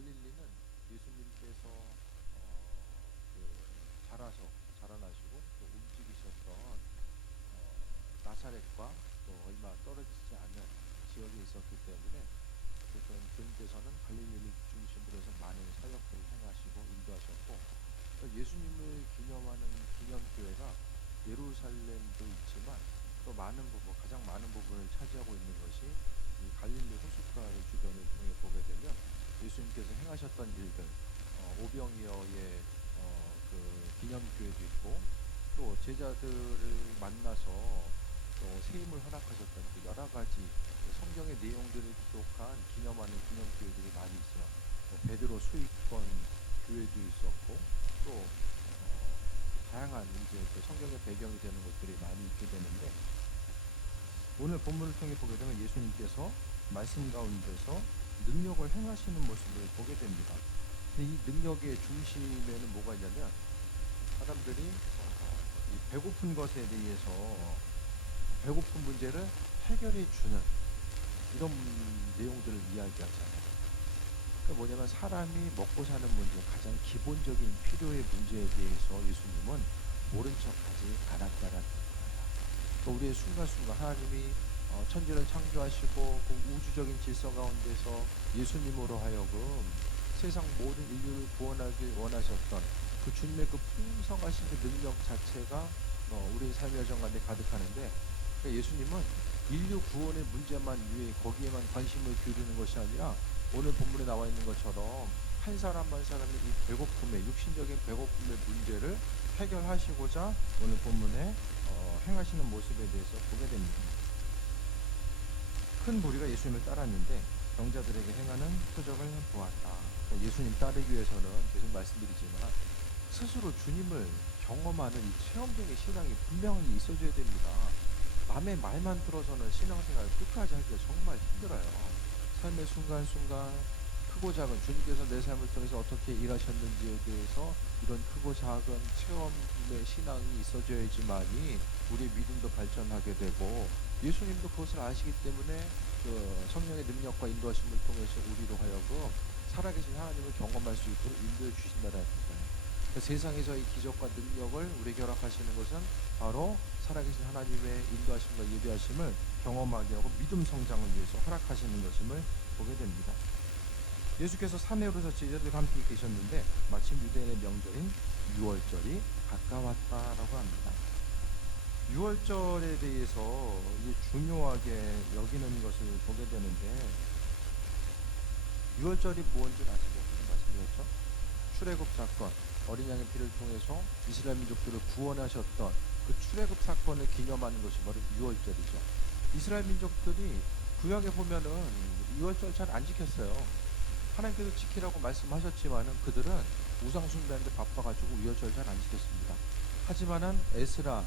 갈릴리는 예수님께서 자라나시고 또 움직이셨던 나사렛과 또 얼마 떨어지지 않은 지역에 있었기 때문에 주님께서는 갈릴리를 중심으로 해서 많은 사역들을 행하시고 인도하셨고, 예수님을 기념하는 기념교회가 예루살렘도 있지만 또 가장 많은 부분을 차지하고 있는 것이 이 갈릴리 호숫가를 주변을 통해 보게 되면 예수님께서 행하셨던 일들, 오병이어의 기념교회도 있고, 또 제자들을 만나서 또 세임을 허락하셨던 그 여러 가지 성경의 내용들을 기록한 기념하는 기념교회들이 많이 있어요. 베드로 수익권 교회도 있었고, 또 다양한 그 성경의 배경이 되는 것들이 많이 있게 되는데, 오늘 본문을 통해 보게 되면 예수님께서 말씀 가운데서 능력을 행하시는 모습을 보게 됩니다. 근데 이 능력의 중심에는 뭐가 있냐면, 사람들이 이 배고픈 것에 대해서 배고픈 문제를 해결해 주는 이런 내용들을 이야기하잖아요. 그러니까 뭐냐면 사람이 먹고 사는 문제, 가장 기본적인 필요의 문제에 대해서 예수님은 모른 척하지 않았다라는 거예요. 그러니까 우리의 순간순간 하나님이 천지를 창조하시고 그 우주적인 질서 가운데서 예수님으로 하여금 세상 모든 인류를 구원하길 원하셨던 그 주님의 그 풍성하신 그 능력 자체가 우리의 삶의 여정 가운데 가득하는데, 그러니까 예수님은 인류 구원의 문제만 위해 거기에만 관심을 기울이는 것이 아니라 오늘 본문에 나와 있는 것처럼 한 사람 한 사람의 이 배고픔의 육신적인 배고픔의 문제를 해결하시고자 오늘 본문에 행하시는 모습에 대해서 보게 됩니다. 큰 무리가 예수님을 따랐는데 병자들에게 행하는 표적을 보았다. 예수님 따르기 위해서는 계속 말씀드리지만 스스로 주님을 경험하는 이 체험적인 신앙이 분명히 있어줘야 됩니다. 남의 말만 들어서는 신앙생활을 끝까지 하기가 정말 힘들어요. 삶의 순간순간 크고 작은 주님께서 내 삶을 통해서 어떻게 일하셨는지에 대해서 이런 크고 작은 체험의 신앙이 있어줘야지만이 우리의 믿음도 발전하게 되고, 예수님도 그것을 아시기 때문에 그 성령의 능력과 인도하심을 통해서 우리로 하여금 살아계신 하나님을 경험할 수 있도록 인도해 주신다는 거예요. 세상에서의 기적과 능력을 우리에게 허락하시는 것은 바로 살아계신 하나님의 인도하심과 예비하심을 경험하게 하고 믿음 성장을 위해서 허락하시는 것임을 보게 됩니다. 예수께서 산에 오르셔서 제자들과 함께 계셨는데 마침 유대인의 명절인 유월절이 가까웠다라고 합니다. 유월절에 대해서 중요하게 여기는 것을 보게 되는데, 유월절이 뭔지 아시죠? 무슨 말씀이었죠? 출애굽 사건, 어린 양의 피를 통해서 이스라엘 민족들을 구원하셨던 그 출애굽 사건을 기념하는 것이 바로 유월절이죠. 이스라엘 민족들이 구약에 보면은 유월절 잘 안 지켰어요. 하나님께서 지키라고 말씀하셨지만은 그들은 우상 숭배하는데 바빠가지고 유월절 잘 안 지켰습니다. 하지만은 에스라,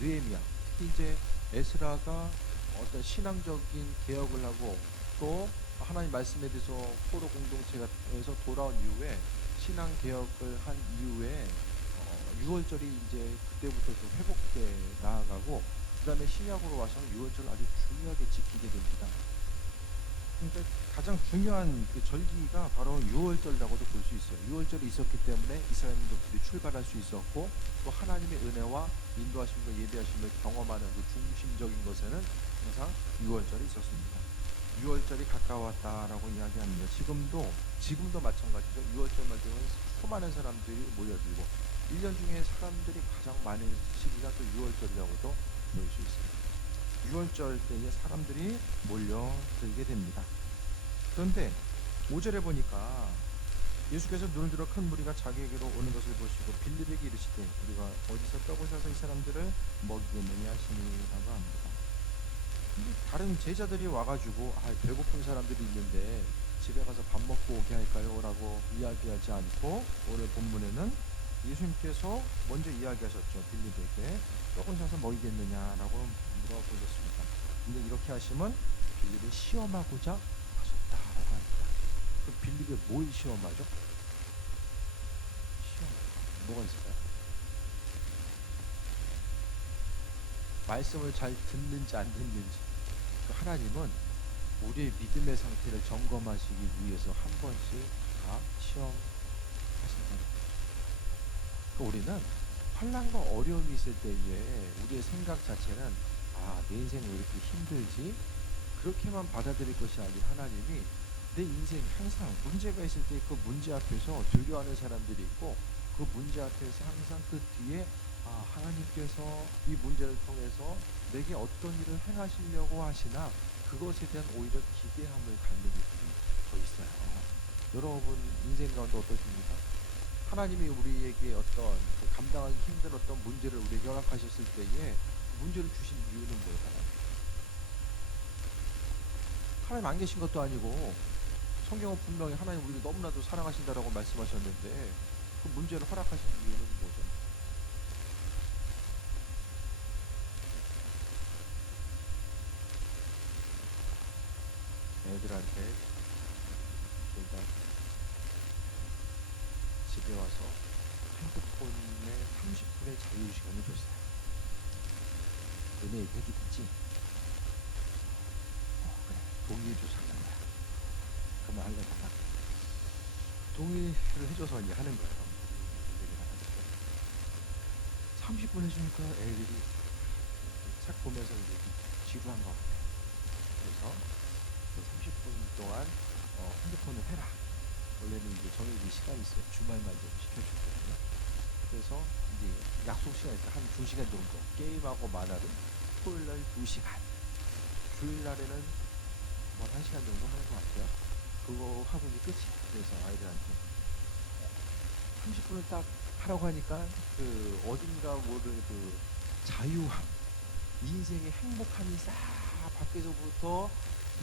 느헤미야, 특히 이제 에스라가 어떤 신앙적인 개혁을 하고 또 하나님 말씀에 대해서 포로 공동체에서 돌아온 이후에 신앙 개혁을 한 이후에 유월절이 이제 그때부터 좀 회복돼 나아가고, 그 다음에 신약으로 와서 유월절을 아주 중요하게 지키게 됩니다. 그러니까 가장 중요한 그 절기가 바로 유월절이라고도 볼 수 있어요. 유월절이 있었기 때문에 이스라엘 민족들이 출발할 수 있었고, 또 하나님의 은혜와 인도하심과 예비하심을 경험하는 그 중심적인 것에는 항상 유월절이 있었습니다. 유월절이 가까웠다라고 이야기합니다. 지금도 마찬가지죠. 유월절만 되면 수많은 사람들이 모여들고 1년 중에 사람들이 가장 많은 시기가 또 유월절이라고도 볼 수 있습니다. 유월절 때에 사람들이 몰려들게 됩니다. 그런데 5절에 보니까 예수께서 눈을 들어 큰 무리가 자기에게로 오는 것을 보시고 빌립에게 이르시되 우리가 어디서 떡을 사서 이 사람들을 먹이겠느냐 하시니라고 합니다. 다른 제자들이 와가지고 배고픈 사람들이 있는데 집에 가서 밥 먹고 오게 할까요? 라고 이야기하지 않고 오늘 본문에는 예수님께서 먼저 이야기하셨죠. 빌립에게 떡을 사서 먹이겠느냐라고 물어보셨습니다. 근데 이렇게 하시면 빌립을 시험하고자 하셨다라고 합니다. 그럼 빌립에 뭘 시험하죠? 뭐가 있을까요? 말씀을 잘 듣는지 안 듣는지. 하나님은 우리의 믿음의 상태를 점검하시기 위해서 한 번씩 다 시험하신다는 거예요. 그러니까 우리는 환난과 어려움이 있을 때에 우리의 생각 자체는 내 인생 왜 이렇게 힘들지? 그렇게만 받아들일 것이 아니라 하나님이 내 인생 항상 문제가 있을 때 그 문제 앞에서 두려워하는 사람들이 있고 그 문제 앞에서 항상 그 뒤에 하나님께서 이 문제를 통해서 내게 어떤 일을 행하시려고 하시나 그것에 대한 오히려 기대함을 갖는 일들이 더 있어요. 여러분 인생 가운데 어떠십니까? 하나님이 우리에게 어떤 감당하기 힘든 어떤 문제를 우리에게 허락하셨을 때에 문제를 주신 이유는 뭘까요? 하나님 안 계신 것도 아니고 성경은 분명히 하나님 우리를 너무나도 사랑하신다라고 말씀하셨는데 그 문제를 허락하신 이유는 뭐죠? 애들한테 저희가 집에 와서 핸드폰에 30분의 자유시간을 줬어요. 너네 얘기 해주겠지? 그래 동의해줘서 하는 거야. 그러면 하려다가 동의를 해줘서 이제 하는 거예요. 30분 해주니까 애들이 책 보면서 이제 지루한 거 같아요. 그래서 그 30분 동안 핸드폰을 해라. 원래는 이제 정해진 시간이 있어요. 주말만 좀 시켜주거든요. 그래서 이제 약속 시간이 있어요. 한 2시간 정도. 게임하고 만화를 토요일날 2시간. 주일날에는 뭐 1시간 정도 하는 것 같아요. 그거 하고 이제 끝이에요. 그래서 아이들한테 30분을 딱 하라고 하니까 그 어딘가 모를 그 자유함, 인생의 행복함이 싹 밖에서부터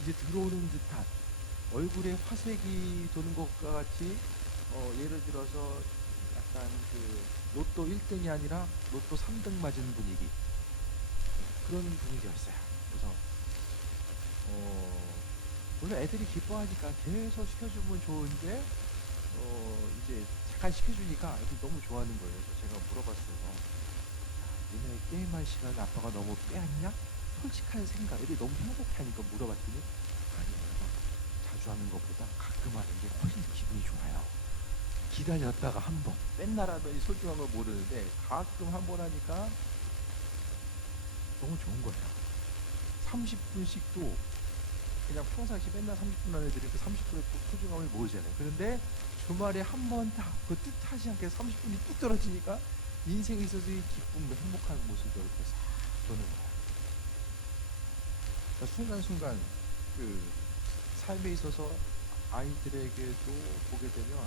이제 들어오는 듯한 얼굴에 화색이 도는 것과 같이 예를 들어서 약간 그 로또 1등이 아니라 로또 3등 맞은 분위기 그런 분위기였어요. 그래서 물론 애들이 기뻐하니까 계속 시켜주면 좋은데 이제 잠깐 시켜주니까 애들이 너무 좋아하는 거예요. 그래서 제가 물어봤어요. 니네 게임할 시간 아빠가 너무 빼앗냐? 솔직한 생각. 애들이 너무 행복하니까 물어봤더니 아니요. 자주 하는 것보다 가끔 하는 게 훨씬 기분이 좋아요. 기다렸다가 한 번. 맨날 하더니 소중한 걸 모르는데 가끔 한 번 하니까 너무 좋은 거예요. 30분씩도 그냥 평상시 맨날 30분 하는 애들이 그 30분의 소중함을 모르잖아요. 그런데 주말에 한 번 딱 그 뜻하지 않게 30분이 뚝 떨어지니까 인생에 있어서의 기쁨과 행복한 모습을 이렇게 싹 보는 거예요. 그러니까 순간순간 그 삶에 있어서 아이들에게도 보게 되면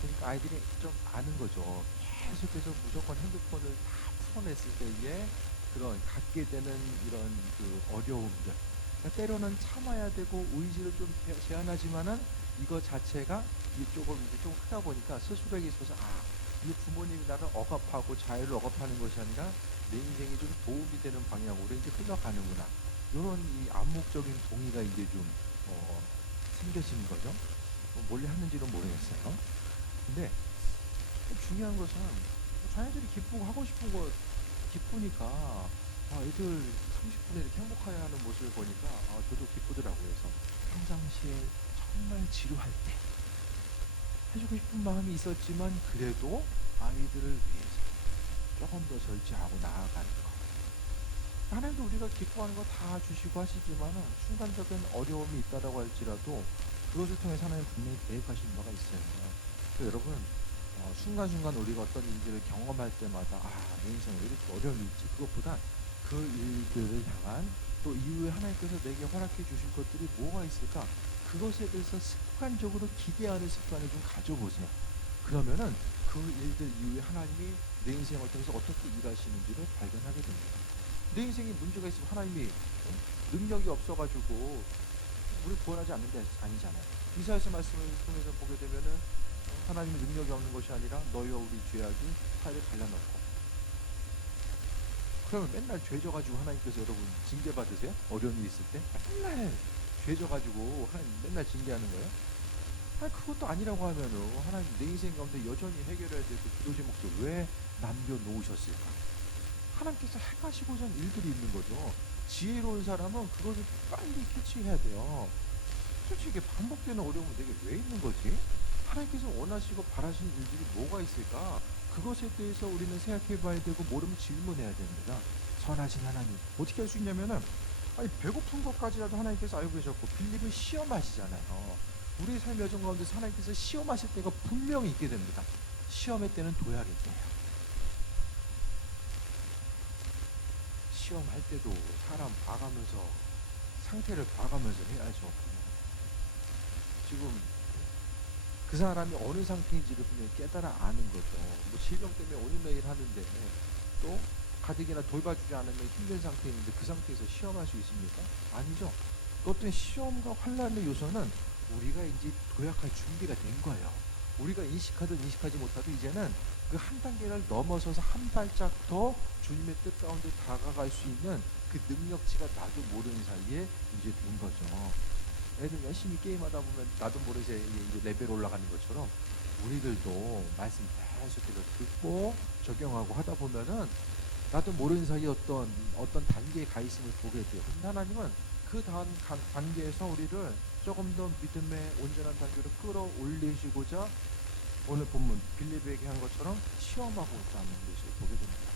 그러니까 아이들이 좀 아는 거죠. 계속해서 무조건 핸드폰을 다 풀어냈을 때에 그런 갖게 되는 이런 그 어려움들. 그러니까 때로는 참아야 되고 의지를 좀 제한하지만은 이거 자체가 조금 이제 좀 크다 보니까 스스로에게 있어서 이 부모님이 나를 억압하고 자유를 억압하는 것이 아니라 내 인생에 좀 도움이 되는 방향으로 이제 흘러가는구나. 이런 이 암묵적인 동의가 이제 좀 생겨지는 거죠. 몰래 하는지는 모르겠어요. 근데 중요한 것은 자녀들이 기쁘고 하고 싶은 거 기쁘니까 애들 30분에 이렇게 행복하게 하는 모습을 보니까 저도 기쁘더라고요. 그래서 평상시에 정말 지루할 때 해주고 싶은 마음이 있었지만 그래도 아이들을 위해서 조금 더 절제하고 나아가는 거. 하나님도 우리가 기뻐하는 거 다 주시고 하시지만은 순간적인 어려움이 있다라고 할지라도 그것을 통해서 하나님 분명히 계획하신 바가 있어요. 그래서 여러분 순간순간 우리가 어떤 일들을 경험할 때마다 내 인생에 왜 이렇게 어려움이 있지? 그것보다 그 일들을 향한 또 이후에 하나님께서 내게 허락해 주실 것들이 뭐가 있을까? 그것에 대해서 습관적으로 기대하는 습관을 좀 가져보세요. 그러면은 그 일들 이후에 하나님이 내 인생을 통해서 어떻게 일하시는지를 발견하게 됩니다. 내 인생에 문제가 있으면 하나님이 능력이 없어가지고 우리 구원하지 않는 게 아니잖아요. 이사야서 말씀을 통해서 보게 되면은 하나님의 능력이 없는 것이 아니라 너희와 우리 죄악이 사이를 갈라놓고 그러면 맨날 죄져가지고 하나님께서 여러분 징계받으세요? 어려운 일이 있을 때 맨날 죄져가지고 하나님 맨날 징계하는 거예요? 그것도 아니라고 하면은 하나님 내 인생 가운데 여전히 해결해야 될 그 기도 제목들 왜 남겨놓으셨을까? 하나님께서 행하시고자 하는 일들이 있는 거죠. 지혜로운 사람은 그것을 빨리 캐치해야 돼요. 솔직히 이게 반복되는 어려움은 내게 왜 있는 거지? 하나님께서 원하시고 바라시는 일들이 뭐가 있을까? 그것에 대해서 우리는 생각해 봐야 되고, 모르면 질문해야 됩니다. 선하신 하나님, 어떻게 할 수 있냐면은, 아니, 배고픈 것까지라도 하나님께서 알고 계셨고, 빌립을 시험하시잖아요. 우리의 삶의 여정 가운데서 하나님께서 시험하실 때가 분명히 있게 됩니다. 시험의 때는 도약했대요. 시험할 때도 사람 봐가면서, 상태를 봐가면서 해야죠. 지금 그 사람이 어느 상태인지를 분명히 깨달아 아는 거죠. 뭐 질병 때문에 오늘 매일 하는데 또 가뜩이나 돌봐주지 않으면 힘든 상태인데 그 상태에서 시험할 수 있습니까? 아니죠. 또 어떤 시험과 환란의 요소는 우리가 이제 도약할 준비가 된 거예요. 우리가 인식하든 인식하지 못하도 이제는 그 한 단계를 넘어서서 한 발짝 더 주님의 뜻 가운데 다가갈 수 있는 그 능력치가 나도 모르는 사이에 이제 된 거죠. 애들 열심히 게임하다 보면 나도 모르게 이제 레벨 올라가는 것처럼 우리들도 말씀 계속해서 듣고 적용하고 하다 보면은 나도 모르는 사이에 어떤 단계에 가 있음을 보게 돼요. 근데 하나님은 그 다음 단계에서 우리를 조금 더 믿음의 온전한 단계로 끌어올리시고자 오늘 본문 빌립에게 한 것처럼 시험하고자 하는 것을 보게 됩니다.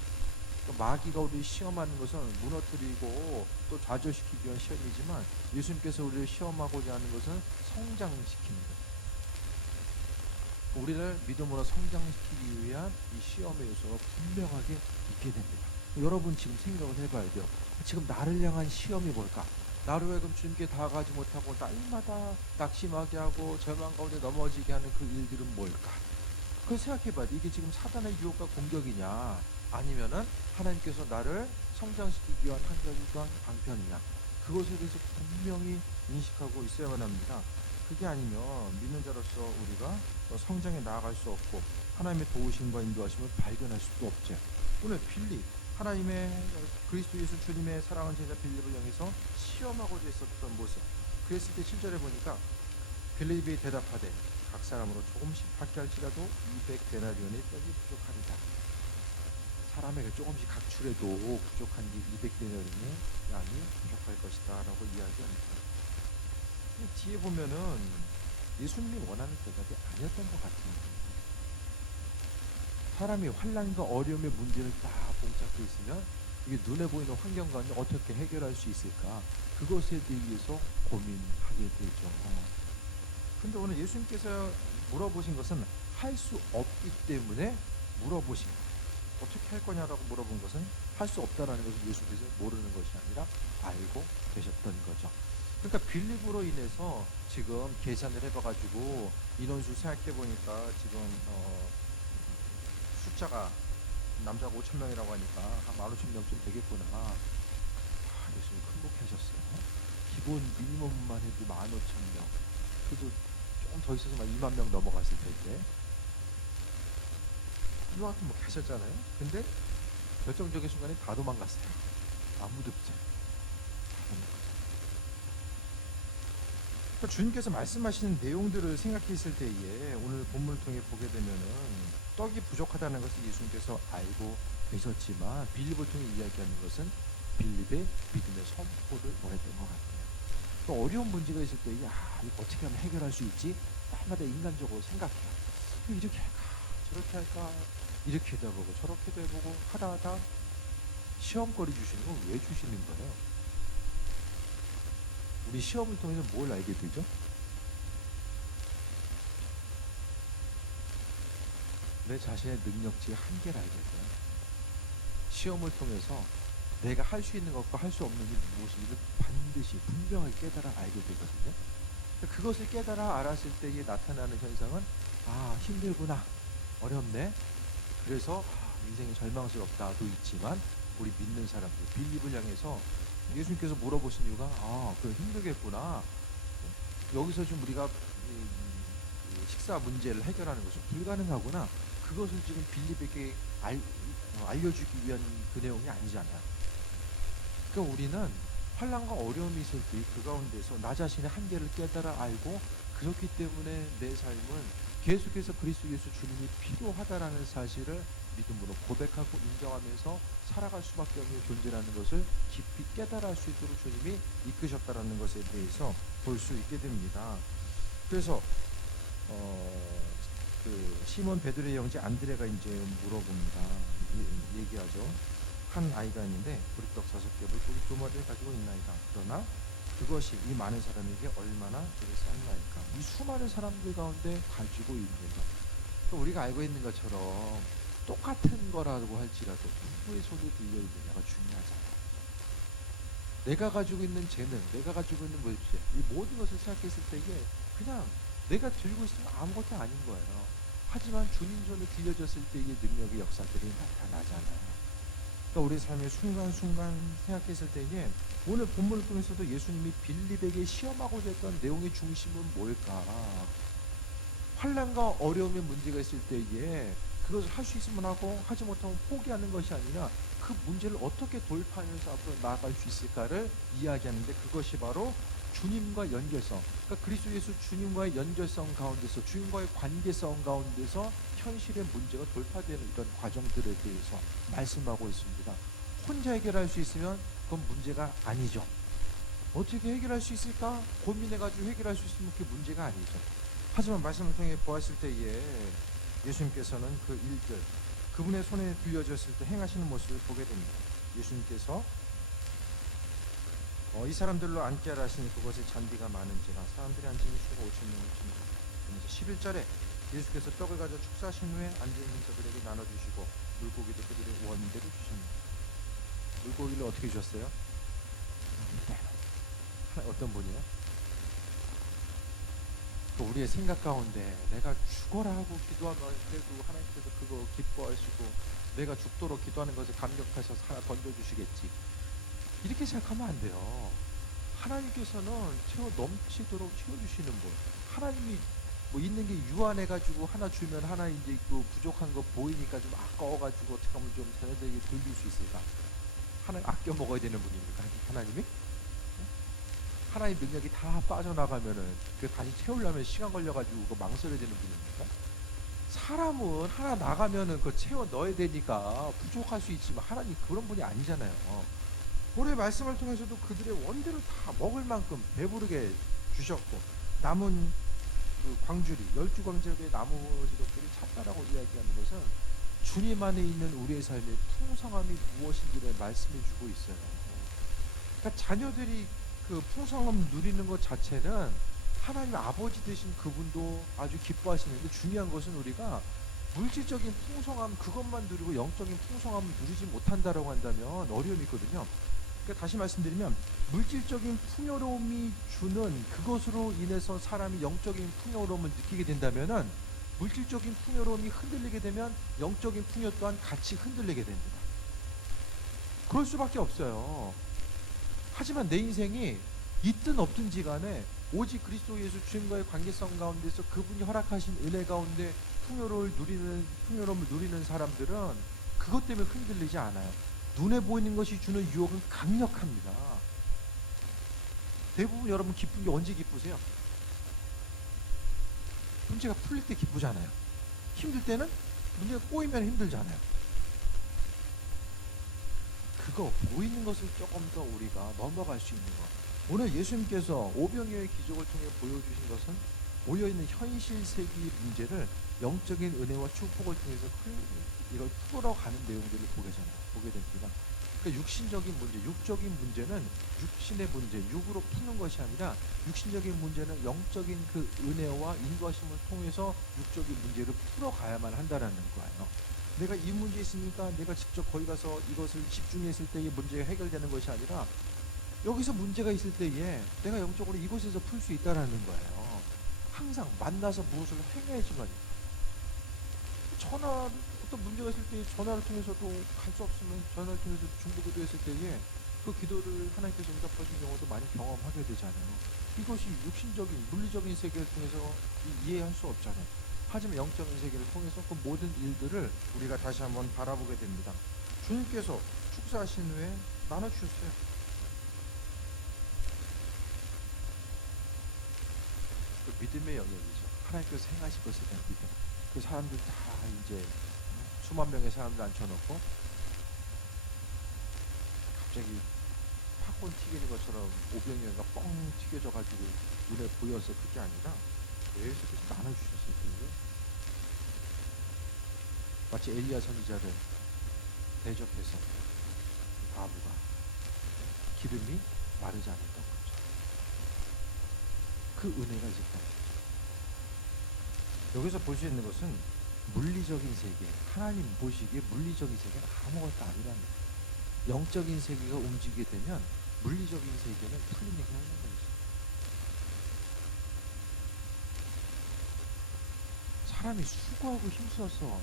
마귀가 우리를 시험하는 것은 무너뜨리고 또 좌절시키기 위한 시험이지만, 예수님께서 우리를 시험하고자 하는 것은 성장시키는 것, 우리를 믿음으로 성장시키기 위한 이 시험의 요소가 분명하게 있게 됩니다. 여러분 지금 생각을 해봐야 돼요. 지금 나를 향한 시험이 뭘까? 나로 하여금 주님께 다가가지 못하고 날마다 낙심하게 하고 절망 가운데 넘어지게 하는 그 일들은 뭘까? 그걸 생각해봐야 돼. 이게 지금 사단의 유혹과 공격이냐, 아니면은 하나님께서 나를 성장시키기 위한 한 가지 또한 방편이냐, 그것에 대해서 분명히 인식하고 있어야만 합니다. 그게 아니면 믿는 자로서 우리가 성장에 나아갈 수 없고 하나님의 도우심과 인도하심을 발견할 수도 없죠. 오늘 빌립, 하나님의 그리스도 예수 주님의 사랑하는 제자 빌립을 향해서 시험하고자 했었던 모습, 그랬을 때 7절에 보니까 빌립이 대답하되 각 사람으로 조금씩 받게 할지라도 200데나리온의 떡이 부족하리다. 사람에게 조금씩 각출해도 부족한 게 200데나리온의 양이 부족할 것이다 라고 이야기합니다. 뒤에 보면은 예수님이 원하는 대답이 아니었던 것 같아요. 사람이 환난과 어려움의 문제를 딱 봉착해 있으면 이게 눈에 보이는 환경과 어떻게 해결할 수 있을까, 그것에 대해서 고민하게 되죠. 근데 오늘 예수님께서 물어보신 것은 할 수 없기 때문에 물어보신 거예요. 어떻게 할 거냐라고 물어본 것은 할 수 없다라는 것을 예수께서 모르는 것이 아니라 알고 계셨던 거죠. 그러니까 빌립으로 인해서 지금 계산을 해봐가지고 인원수 생각해보니까 지금 숫자가 남자가 5,000명이라고 하니까 한 15,000명쯤 되겠구나. 예수님 큰복하셨어요. 기본 미니멈만 해도 15,000명. 그래도 조금 더 있어서 막 2만 명 넘어갔을 텐데. 이만큼 뭐 가셨잖아요. 근데 결정적인 순간에 다 도망갔어요. 아무도 없어요. 다 도망갔어요. 그러니까 주님께서 말씀하시는 내용들을 생각했을 때에 오늘 본문을 통해 보게 되면은 떡이 부족하다는 것을 예수님께서 알고 계셨지만 빌립을 통해 이야기하는 것은 빌립의 믿음의 선포를 원했던 것 같아요. 또 어려운 문제가 있을 때 이거 어떻게 하면 해결할 수 있지? 날마다 인간적으로 생각해요. 이렇게 할까? 저렇게 할까? 이렇게도 해보고 저렇게도 해보고 하다 시험거리 주시는 건 왜 주시는 거예요? 우리 시험을 통해서 뭘 알게 되죠? 내 자신의 능력치의 한계를 알게 돼요. 시험을 통해서 내가 할 수 있는 것과 할 수 없는 게 무엇인지를 반드시 분명하게 깨달아 알게 되거든요. 그것을 깨달아 알았을 때에 나타나는 현상은 힘들구나, 어렵네, 그래서 인생이 절망스럽다도 있지만 우리 믿는 사람들 빌립을 향해서 예수님께서 물어보신 이유가 그래 힘들겠구나, 여기서 좀 우리가 식사 문제를 해결하는 것은 불가능하구나, 그것을 지금 빌립에게 알려주기 위한 그 내용이 아니잖아요. 그러니까 우리는 환난과 어려움이 있을 때 그 가운데서 나 자신의 한계를 깨달아 알고, 그렇기 때문에 내 삶은 계속해서 그리스도 예수 주님이 필요하다라는 사실을 믿음으로 고백하고 인정하면서 살아갈 수밖에 없는 존재라는 것을 깊이 깨달아 할 수 있도록 주님이 이끄셨다라는 것에 대해서 볼 수 있게 됩니다. 그래서 그 시몬 베드로의 형제 안드레가 이제 물어봅니다. 얘기하죠. 한 아이가 있는데 보리떡 5개 물고기 2마리를 가지고 있나이다. 그러나 그것이 이 많은 사람에게 얼마나 되겠사옵나이까. 이 수많은 사람들 가운데 가지고 있는 것, 우리가 알고 있는 것처럼 똑같은 거라고 할지라도 누구의 손에 들려있느냐가 중요하잖아요. 내가 가지고 있는 재능, 내가 가지고 있는 물질, 이 모든 것을 생각했을 때에 그냥 내가 들고 있으면 아무것도 아닌 거예요. 하지만 주님 손에 들려졌을 때의 능력의 역사들이 나타나잖아요. 그러니까 우리 삶의 순간순간 생각했을 때에 오늘 본문을 통해서도 예수님이 빌립에게 시험하고자 했던 내용의 중심은 뭘까? 환난과 어려움의 문제가 있을 때에 그것을 할 수 있으면 하고 하지 못하면 포기하는 것이 아니라 그 문제를 어떻게 돌파하면서 앞으로 나아갈 수 있을까를 이야기하는데, 그것이 바로 주님과 연결성, 그러니까 그리스도 예수 주님과의 연결성 가운데서, 주님과의 관계성 가운데서 현실의 문제가 돌파되는 이런 과정들에 대해서 말씀하고 있습니다. 혼자 해결할 수 있으면 그건 문제가 아니죠. 어떻게 해결할 수 있을까? 고민해가지고 해결할 수 있으면 그게 문제가 아니죠. 하지만 말씀을 통해 보았을 때에 예수님께서는 그 일들, 그분의 손에 들려졌을 때 행하시는 모습을 보게 됩니다. 예수님께서 이 사람들로 앉게 하라 하시니 그것에 잔디가 많은지라 사람들이 앉으니 수가 5,000명을 칩니다. 그러면서 11절에 예수께서 떡을 가져 축사하신 후에 앉아있는 저들에게 나눠주시고 물고기도 그들의 원대로 주십니다. 물고기를 어떻게 주셨어요? 어떤 분이요? 우리의 생각 가운데 내가 죽어라 하고 기도하면 그래도 하나님께서 그거 기뻐하시고 내가 죽도록 기도하는 것에 감격하셔서 하나 던져주시겠지, 이렇게 생각하면 안 돼요. 하나님께서는 채워 넘치도록 채워주시는 분, 하나님이 뭐 있는 게 유한해가지고 하나 주면 하나 이제 그 부족한 거 보이니까 좀 아까워가지고 어떻게 하면 좀 자녀들에게 돌릴 수 있을까? 하나님 아껴 먹어야 되는 분입니까? 하나님이? 하나의 능력이 다 빠져나가면은 그 다시 채우려면 시간 걸려가지고 그거 망설여야 되는 분입니까? 사람은 하나 나가면은 그 채워 넣어야 되니까 부족할 수 있지만 하나님 그런 분이 아니잖아요. 올해 말씀을 통해서도 그들의 원대로 다 먹을 만큼 배부르게 주셨고, 남은 그 광주리 12광주리의 나머지 것들이 찼다라고 이야기하는 것은 주님 안에 있는 우리의 삶의 풍성함이 무엇인지를 말씀해 주고 있어요. 그러니까 자녀들이 그 풍성함 누리는 것 자체는 하나님 아버지 되신 그분도 아주 기뻐하시는데, 중요한 것은 우리가 물질적인 풍성함 그것만 누리고 영적인 풍성함을 누리지 못한다라고 한다면 어려움이 있거든요. 그러니까 다시 말씀드리면 물질적인 풍요로움이 주는 그것으로 인해서 사람이 영적인 풍요로움을 느끼게 된다면은 물질적인 풍요로움이 흔들리게 되면 영적인 풍요 또한 같이 흔들리게 됩니다. 그럴 수밖에 없어요. 하지만 내 인생이 있든 없든지 간에 오직 그리스도 예수 주님과의 관계성 가운데서 그분이 허락하신 은혜 가운데 풍요로움을 누리는 사람들은 그것 때문에 흔들리지 않아요. 눈에 보이는 것이 주는 유혹은 강력합니다. 대부분 여러분 기쁜 게 언제 기쁘세요? 문제가 풀릴 때 기쁘잖아요. 힘들 때는 문제가 꼬이면 힘들잖아요. 그거 보이는 것을 조금 더 우리가 넘어갈 수 있는 것. 오늘 예수님께서 오병이어의 기적을 통해 보여주신 것은 모여있는 현실 세계의 문제를 영적인 은혜와 축복을 통해서 이걸 풀어가는 내용들을 보게 됩니다. 그러니까 육신적인 문제, 육적인 문제는 육신의 문제, 육으로 푸는 것이 아니라 육신적인 문제는 영적인 그 은혜와 인도하심을 통해서 육적인 문제를 풀어가야만 한다는 거예요. 내가 이 문제 있으니까 내가 직접 거기 가서 이것을 집중했을 때의 문제가 해결되는 것이 아니라 여기서 문제가 있을 때에 내가 영적으로 이곳에서 풀 수 있다는 거예요. 항상 만나서 무엇을 행해야지만. 어떤 문제가 있을 때 전화를 통해서도 갈 수 없으면 전화를 통해서 중보기도 했을 때에 그 기도를 하나님께서 응답하신 경우도 많이 경험하게 되잖아요. 이것이 육신적인 물리적인 세계를 통해서 이해할 수 없잖아요. 하지만 영적인 세계를 통해서 그 모든 일들을 우리가 다시 한번 바라보게 됩니다. 주님께서 축사하신 후에 나눠주셨어요. 그 믿음의 영역이죠. 하나님께서 행하실 것에 대한 믿음. 그 사람들 다 이제 수만 명의 사람들 앉혀놓고 갑자기 팝콘 튀기는 것처럼 500명가 뻥 튀겨져가지고 눈에 보여서 그게 아니라 계속해서 나눠주셨을 때에 마치 엘리야 선지자를 대접해서 바보가 기름이 마르지 않았던 거죠. 그 은혜가 있었던 거죠. 여기서 볼 수 있는 것은 물리적인 세계, 하나님 보시기에 물리적인 세계는 아무것도 아니라는 거예요. 영적인 세계가 움직이게 되면 물리적인 세계는 풀림이 하는 거죠. 사람이 수고하고 힘써서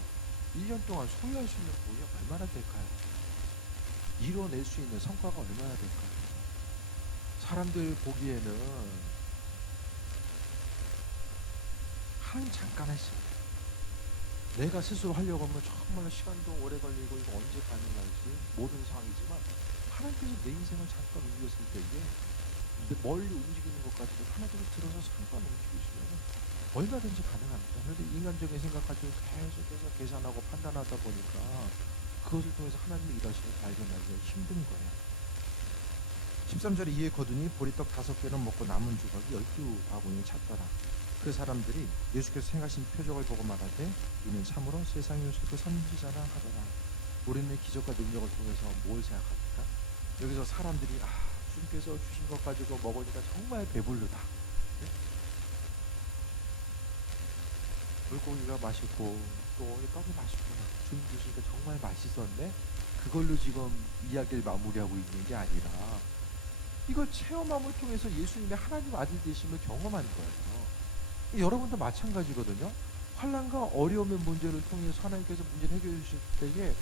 1년 동안 소유할 수 있는 돈이 얼마나 될까요? 이뤄낼 수 있는 성과가 얼마나 될까요? 사람들 보기에는 하나님 잠깐 하시죠. 내가 스스로 하려고 하면 정말 시간도 오래 걸리고 이거 언제 가능할지 모든 상황이지만 하나님께서 내 인생을 잠깐 움직였을 때에 멀리 움직이는 것까지도 하나님께서 들어서 잠깐 움직이시면 얼마든지 가능합니다. 그런데 인간적인 생각 가지고 계속해서 계산하고 판단하다 보니까 그것을 통해서 하나님의 일하심을 발견하기가 힘든 거예요. 13절에 이에 거두니 보리떡 5개는 먹고 남은 조각이 12바구니 찼더라. 그 사람들이 예수께서 행하신 표적을 보고 말하되 이는 참으로 세상에 오실 그 선지자라 하더라. 우리는 기적과 능력을 통해서 뭘 생각합니까? 여기서 사람들이 주님께서 주신 것 가지고 먹으니까 정말 배부르다. 네? 물고기가 맛있고 또 떡이 맛있구나. 주님 주시니까 정말 맛있었네. 그걸로 지금 이야기를 마무리하고 있는 게 아니라 이걸 체험함을 통해서 예수님의 하나님 아들 되심을 경험한 거예요. 여러분도 마찬가지거든요. 환난과 어려움의 문제를 통해서 하나님께서 문제를 해결해 주실 때에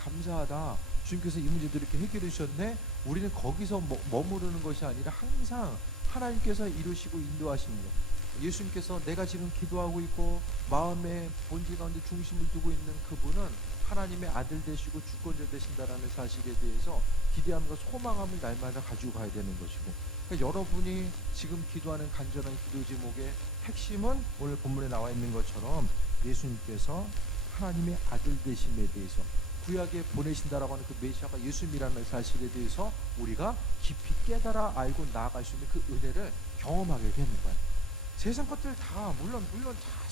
감사하다. 주님께서 이 문제도 이렇게 해결해 주셨네. 우리는 거기서 머무르는 것이 아니라 항상 하나님께서 이루시고 인도하십니다. 예수님께서 내가 지금 기도하고 있고 마음의 본질 가운데 중심을 두고 있는 그분은 하나님의 아들 되시고 주권자 되신다라는 사실에 대해서 기대함과 소망함을 날마다 가지고 가야 되는 것이고, 그러니까 여러분이 지금 기도하는 간절한 기도 제목의 핵심은 오늘 본문에 나와 있는 것처럼 예수님께서 하나님의 아들 되심에 대해서 구약에 보내신다라고 하는 그 메시아가 예수님이라는 사실에 대해서 우리가 깊이 깨달아 알고 나아갈 수 있는 그 은혜를 경험하게 되는 거예요. 세상 것들 다 물론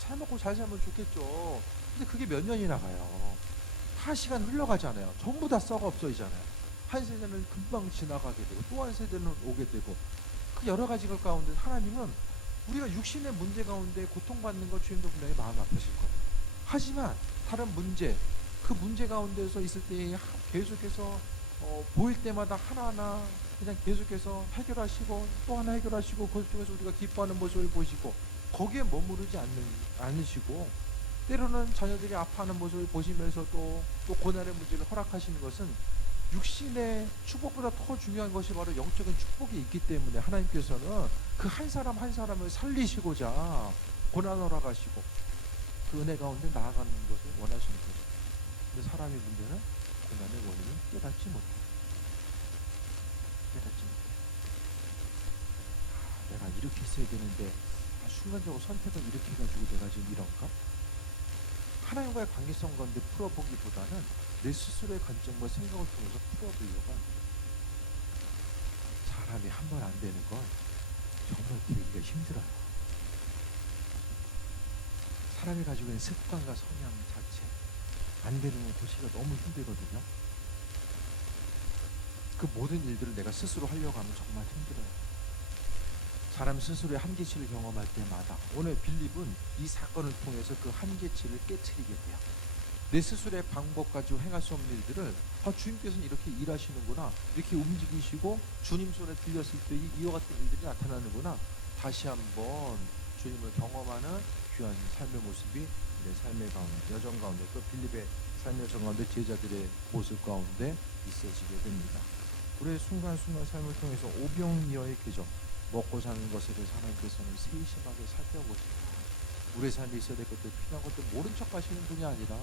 잘 먹고 잘 살면 좋겠죠. 근데 그게 몇 년이나 가요. 다 시간 흘러가잖아요. 전부 다 썩어 없어지잖아요. 한 세대는 금방 지나가게 되고 또 한 세대는 오게 되고, 그 여러 가지 것 가운데 하나님은 우리가 육신의 문제 가운데 고통받는 것 주님도 분명히 마음 아프실 거예요. 하지만 다른 문제, 그 문제 가운데서 있을 때 계속해서 보일 때마다 하나하나 그냥 계속해서 해결하시고 또 하나 해결하시고 그것 통해서 우리가 기뻐하는 모습을 보시고 거기에 머무르지 않으시고 때로는 자녀들이 아파하는 모습을 보시면서 또 고난의 문제를 허락하시는 것은 육신의 축복보다 더 중요한 것이 바로 영적인 축복이 있기 때문에 하나님께서는 그 한 사람 한 사람을 살리시고자 고난 허락하시고 그 은혜 가운데 나아가는 것을 원하시는 거죠. 근데 사람의 문제는 고난의 원인을 깨닫지 못해요. 내가 이렇게 했어야 되는데 순간적으로 선택을 이렇게 해가지고 내가 지금 이런가? 하나님과의 관계성 가운데 풀어보기보다는 내 스스로의 관점과 생각을 통해서 풀어보려고 합니다. 사람이 한 번 안 되는 건 정말 되기가 힘들어요. 사람이 가지고 있는 습관과 성향 자체 안 되는 건 고치기가 너무 힘들거든요. 그 모든 일들을 내가 스스로 하려고 하면 정말 힘들어요. 사람 스스로의 한계치를 경험할 때마다 오늘 빌립은 이 사건을 통해서 그 한계치를 깨트리게 돼요. 내 스스로의 방법 가지고 행할 수 없는 일들을 주님께서는 이렇게 일하시는구나, 이렇게 움직이시고 주님 손에 들렸을 때 이와 같은 일들이 나타나는구나, 다시 한번 주님을 경험하는 귀한 삶의 모습이 내 삶의 가운데, 여정 가운데, 또 빌립의 삶의 여정 가운데 제자들의 모습 가운데 있어지게 됩니다. 우리의 순간순간 삶을 통해서 오병이어의 기적, 먹고 사는 것에 대해서 하나님께서는 세심하게 살펴보십니다. 우리의 삶에 있어야 될 것들, 필요한 것들 모른 척 하시는 분이 아니라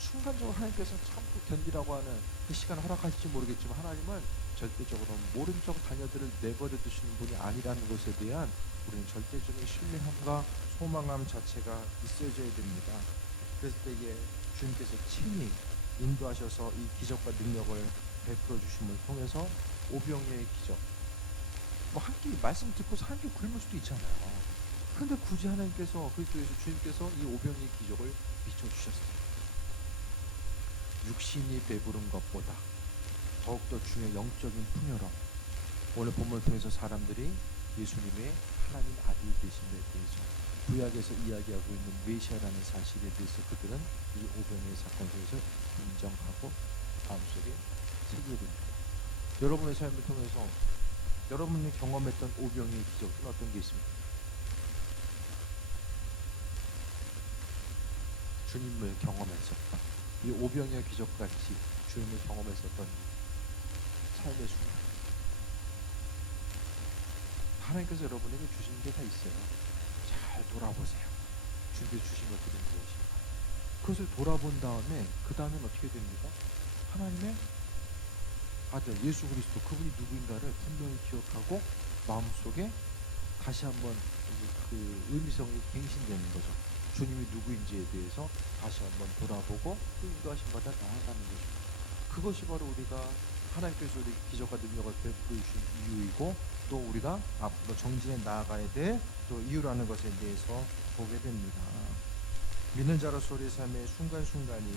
순간적으로 하나님께서 참고 견디라고 하는 그 시간을 허락하실지 모르겠지만 하나님은 절대적으로 모른 척 자녀들을 내버려 두시는 분이 아니라는 것에 대한 우리는 절대적인 신뢰함과 소망함 자체가 있어져야 됩니다. 그랬을 때에 주님께서 친히 인도하셔서 이 기적과 능력을 베풀어 주심을 통해서 오병이어의 기적, 뭐 한 끼 말씀 듣고서 한 끼 굶을 수도 있잖아요. 그런데 굳이 하나님께서 그리스도에서 주님께서 이 오병이어의 기적을 비춰주셨어요. 육신이 배부른 것보다 더욱더 주의 영적인 풍요로 오늘 본문을 통해서 사람들이 예수님의 하나님 아들 되심에 대해서 구약에서 이야기하고 있는 메시아라는 사실에 대해서 그들은 이 오병이어의 사건 속에서 인정하고 마음속에 새겨듭니다. 여러분의 삶을 통해서 여러분이 경험했던 오병이어의 기적은 어떤 게 있습니까? 주님을 경험했었던 이 오병이어 기적같이 주님을 경험했었던 삶의 순간, 하나님께서 여러분에게 주신 게 다 있어요. 잘 돌아보세요. 주님께 주신 것들이 무엇인가. 그것을 돌아본 다음에 그 다음엔 어떻게 됩니까? 하나님의 아들 예수 그리스도, 그분이 누구인가를 분명히 기억하고 마음속에 다시 한번 그 의미성이 갱신되는 거죠. 주님이 누구인지에 대해서 다시 한번 돌아보고 그 인도하신 바다 나아가는 것입니다. 그것이 바로 우리가 하나님께서 우리 기적과 능력을 베풀어 주신 이유이고, 또 우리가 앞으로 정진해 나아가야 될 또 이유라는 것에 대해서 보게 됩니다. 믿는 자로서 우리 삶의 순간순간이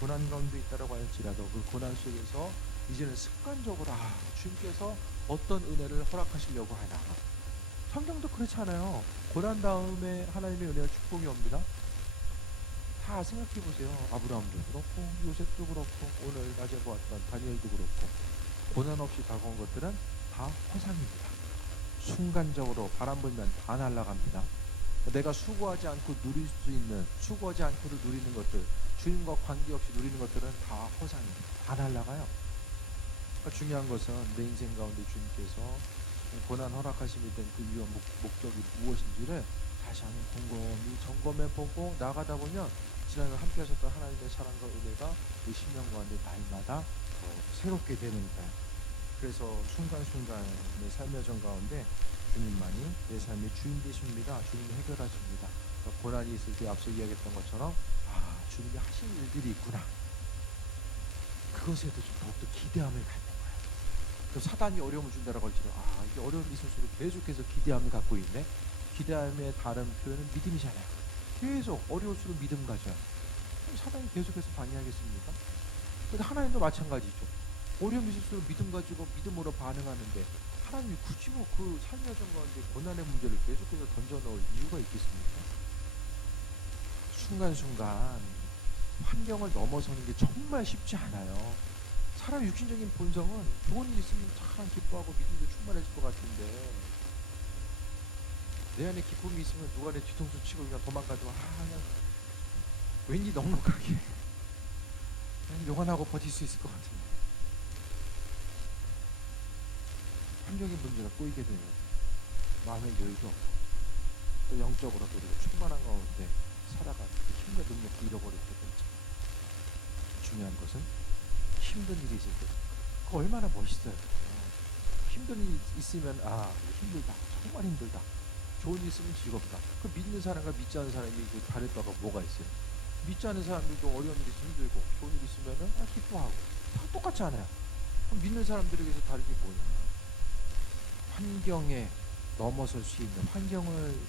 고난 가운데 있다라고 할지라도 그 고난 속에서 이제는 습관적으로 주님께서 어떤 은혜를 허락하시려고 하나. 성경도 그렇잖아요. 고난 다음에 하나님의 은혜와 축복이 옵니다. 다 생각해 보세요. 아브라함도 그렇고 요셉도 그렇고 오늘 낮에 보았던 다니엘도 그렇고 고난 없이 다가온 것들은 다 허상입니다. 순간적으로 바람 불면 다 날아갑니다. 내가 수고하지 않고 누릴 수 있는, 수고하지 않고도 누리는 것들, 주님과 관계없이 누리는 것들은 다 허상입니다. 다 날아가요. 그러니까 중요한 것은 내 인생 가운데 주님께서 고난 허락하심이 된 그 이유와 목적이 무엇인지를 다시 한번 곰곰이 점검해보고 나가다 보면 지난해 함께 하셨던 하나님의 사랑과 은혜가 그 심령 가운데 날마다 새롭게 되는 거예요. 그래서 순간순간의 삶의 여정 가운데 주님만이 내 삶의 주인 되십니다. 주님이 해결하십니다. 그러니까 고난이 있을 때 앞서 이야기했던 것처럼 주님이 하신 일들이 있구나. 그것에도 좀 더욱더 기대함을 갖는 거예요. 그 사단이 어려움을 준다라고 할지라도 이게 어려움이 있을수록 계속해서 기대함을 갖고 있네. 기대함의 다른 표현은 믿음이잖아요. 계속 어려울수록 믿음 가져요. 사단이 계속해서 방해하겠습니까? 근데 하나님도 마찬가지죠. 어려움이 있을수록 믿음 가지고 믿음으로 반응하는데 하나님이 굳이 그 삶의 여정 가운데 고난의 문제를 계속해서 던져놓을 이유가 있겠습니까? 순간순간 환경을 넘어서는 게 정말 쉽지 않아요. 사람 육신적인 본성은 좋은 일 있으면 참 기뻐하고 믿음도 충만해질 것 같은데 내 안에 기쁨이 있으면 누가 내 뒤통수 치고 그냥 도망가도 그냥 왠지 넉넉하게 그냥 영원하고 버틸 수 있을 것 같은데 환경의 문제가 꼬이게 되면 마음의 여유도 없고 또 영적으로도 우리가 충만한 가운데 살아가는 그 힘과 능력도 잃어버릴 때도 있죠. 중요한 것은 힘든 일이 있을 때 그거 얼마나 멋있어요. 힘든 일이 있으면 힘들다, 정말 힘들다. 좋은 일 있으면 즐겁다. 그 믿는 사람과 믿지 않는 사람이 다를 바가 뭐가 있어요? 믿지 않는 사람들도 어려운 일이 있으면 힘들고 좋은 일이 있으면 기뻐하고 다 똑같지 않아요. 그럼 믿는 사람들에게서 다른 게 뭐냐? 환경에 넘어설 수 있는, 환경을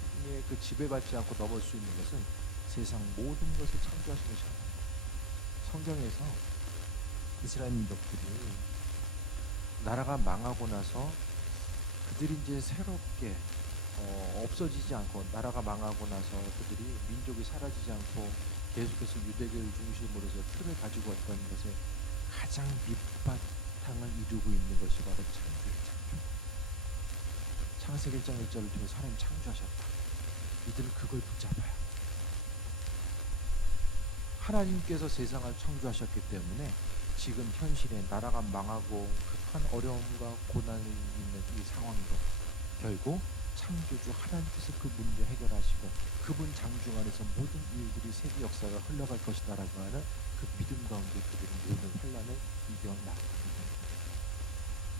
그 지배받지 않고 넘어설 수 있는 것은 세상 모든 것을 창조하신 것이 하나입니다. 성경에서 이스라엘 민족들이 나라가 망하고 나서 그들이 이제 새롭게 없어지지 않고, 나라가 망하고 나서 그들이 민족이 사라지지 않고 계속해서 유대교를 중심으로 해서 틀을 가지고 왔던 것에 가장 밑바탕을 이루고 있는 것이 바로 창조의 창조. 창세기 1장 1절을 통해서 하나님 창조하셨다. 이들은 그걸 붙잡아요. 하나님께서 세상을 창조하셨기 때문에 지금 현실에 나라가 망하고 극한 어려움과 고난이 있는 이 상황도 결국 창조주 하나님께서 그 문제 해결하시고 그분 장중 안에서 모든 일들이 세계 역사가 흘러갈 것이다라고 하는 그 믿음 가운데 그들은 모든 환난을 이겨나갑니다.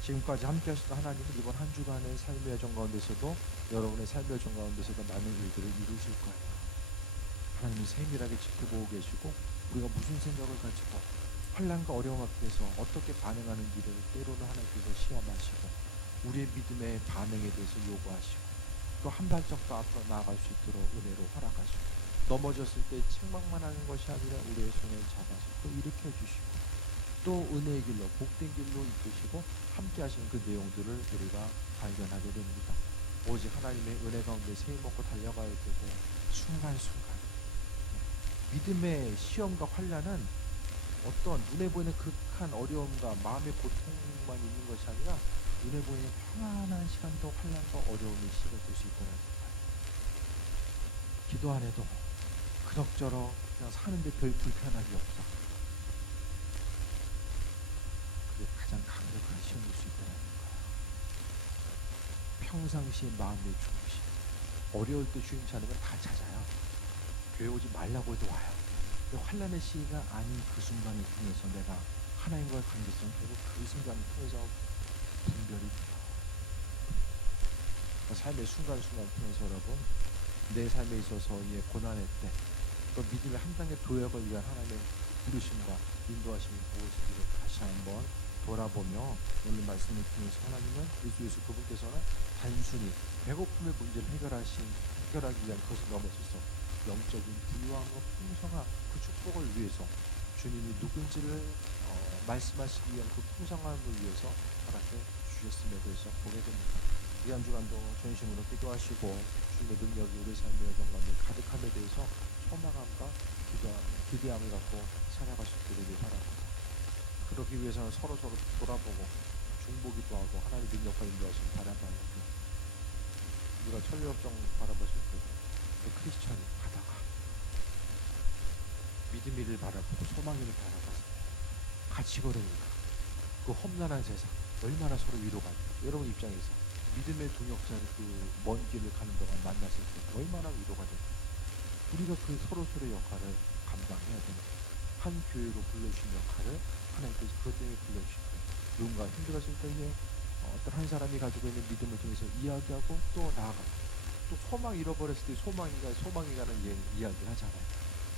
지금까지 함께 하셨던 하나님은 이번 한 주간의 삶의 여정 가운데서도 여러분의 삶의 여정 가운데서도 많은 일들을 이루실 거예요. 하나님이 세밀하게 지켜보고 계시고 우리가 무슨 생각을 가지고 환난과 어려움 앞에서 어떻게 반응하는지를 때로는 하나님께서 시험하시고 우리의 믿음의 반응에 대해서 요구하시고 또 한 발짝 더 앞으로 나아갈 수 있도록 은혜로 허락하시고 넘어졌을 때 책망만 하는 것이 아니라 우리의 손을 잡아서 또 일으켜 주시고 또 은혜의 길로 복된 길로 이끄시고 함께 하시는 그 내용들을 우리가 발견하게 됩니다. 오직 하나님의 은혜 가운데 세임 먹고 달려가야 되고 순간순간 믿음의 시험과 환난은 어떤 눈에 보이는 극한 어려움과 마음의 고통만 있는 것이 아니라 눈에 보이는 평안한 시간도 환난과 어려움이 시작될 수 있다는 거예요. 기도 안 해도 그럭저럭 그냥 사는데 별 불편함이 없어. 그게 가장 강력한 시험일 수 있다는 거예요. 평상시에 마음의 중심. 어려울 때 주님 찾는 건 다 찾아요. 교회 오지 말라고 해도 와요. 환난의 시기가 아닌 그 순간을 통해서 내가 하나님과의 관계성 결국 그 순간을 통해서 분별이 돼요. 삶의 순간순간 통해서 여러분 내 삶에 있어서의 고난의 때 또 믿음의 한 단계 도약을 위한 하나님의 부르심과 인도하심이 무엇인지를 다시 한번 돌아보며 오늘 말씀을 통해서 하나님은 그리스도 예수 그분께서는 단순히 배고픔의 문제를 해결하기 위한 것을 넘어서서 영적인 부유함과 풍성한 그 축복을 위해서 주님이 누군지를 말씀하시기 위한 그 풍성함을 위해서 허락해 주셨음에 대해서 보게 됩니다. 이 한 주간도 전심으로 기도하시고 주님의 능력이 우리 삶의 여정 가운데 가득함에 대해서 소망함과 기대함을 갖고 살아갈 수 있게 되길 바랍니다. 그러기 위해서는 서로 돌아보고 중보기도 하고 하나님의 능력과 인도하심 바라봐야 합니다. 우리가 천리역정 바라보실 때 그 크리스천이 가다가 믿음이를 바라보고 소망이를 바라봤습니다. 같이 걸으니까 그 험난한 세상 얼마나 서로 위로가 돼요. 여러분 입장에서 믿음의 동역자를 그 먼 길을 가는 동안 만났을 때 얼마나 위로가 돼요. 우리가 그 서로서로의 역할을 감당해야 됩니다. 한 교회로 불러주신 역할을 하나님께서 그것 때문에 불러주신 거예요. 누군가 힘들었을 때에 어떤 한 사람이 가지고 있는 믿음을 통해서 이야기하고 또 나아가고 또 소망 잃어버렸을 때 소망이가는 이야기를 하잖아요.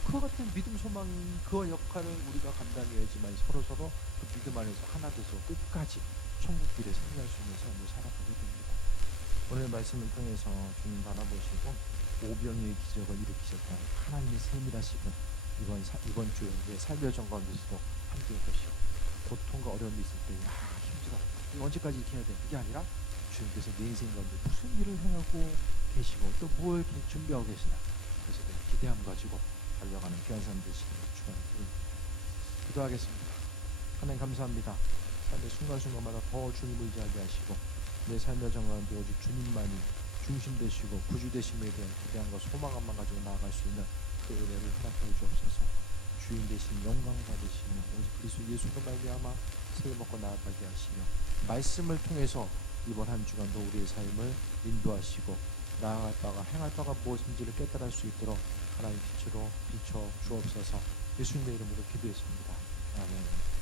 그와 같은 믿음 소망 그 역할을 우리가 감당해야지만 서로서로 그 믿음 안에서 하나 돼서 끝까지 천국 길에 승리할 수 있는 삶을 살아가게 됩니다. 오늘 말씀을 통해서 주님 바라보시고 오병이의 기적을 일으키셨다. 하나님의 세밀하시고 이번 주에 내 삶의 여정 가운데서도 함께 해주시고 고통과 어려움이 있을 때 힘들어 이거 언제까지 이렇게 해야 돼? 이게 아니라 주님께서 내 인생 가운데 무슨 일을 행하고 계시고 또 뭘 준비하고 계시나 그래서 기대함 가지고 달려가는 귀한 삶 되시기를 축원드립니다. 기도하겠습니다. 하나님 감사합니다. 삶의 순간순간마다 더 주님을 의지하게 하시고 내 삶의 여정 가운데 오직 주님만이 중심 되시고 구주 되심에 대한 기대함과 소망함만 가지고 나아갈 수 있는 그 은혜를 허락하여 주옵소서. 주인 되신 영광 받으시며 오직 그리스도 예수로 말미암아 새 먹고 나아가게 하시며 말씀을 통해서 이번 한 주간도 우리의 삶을 인도하시고 나아갈 바가 행할 바가 무엇인지를 깨달을 수 있도록 하나님 빛으로 비춰 주옵소서. 예수님의 이름으로 기도했습니다. 아멘.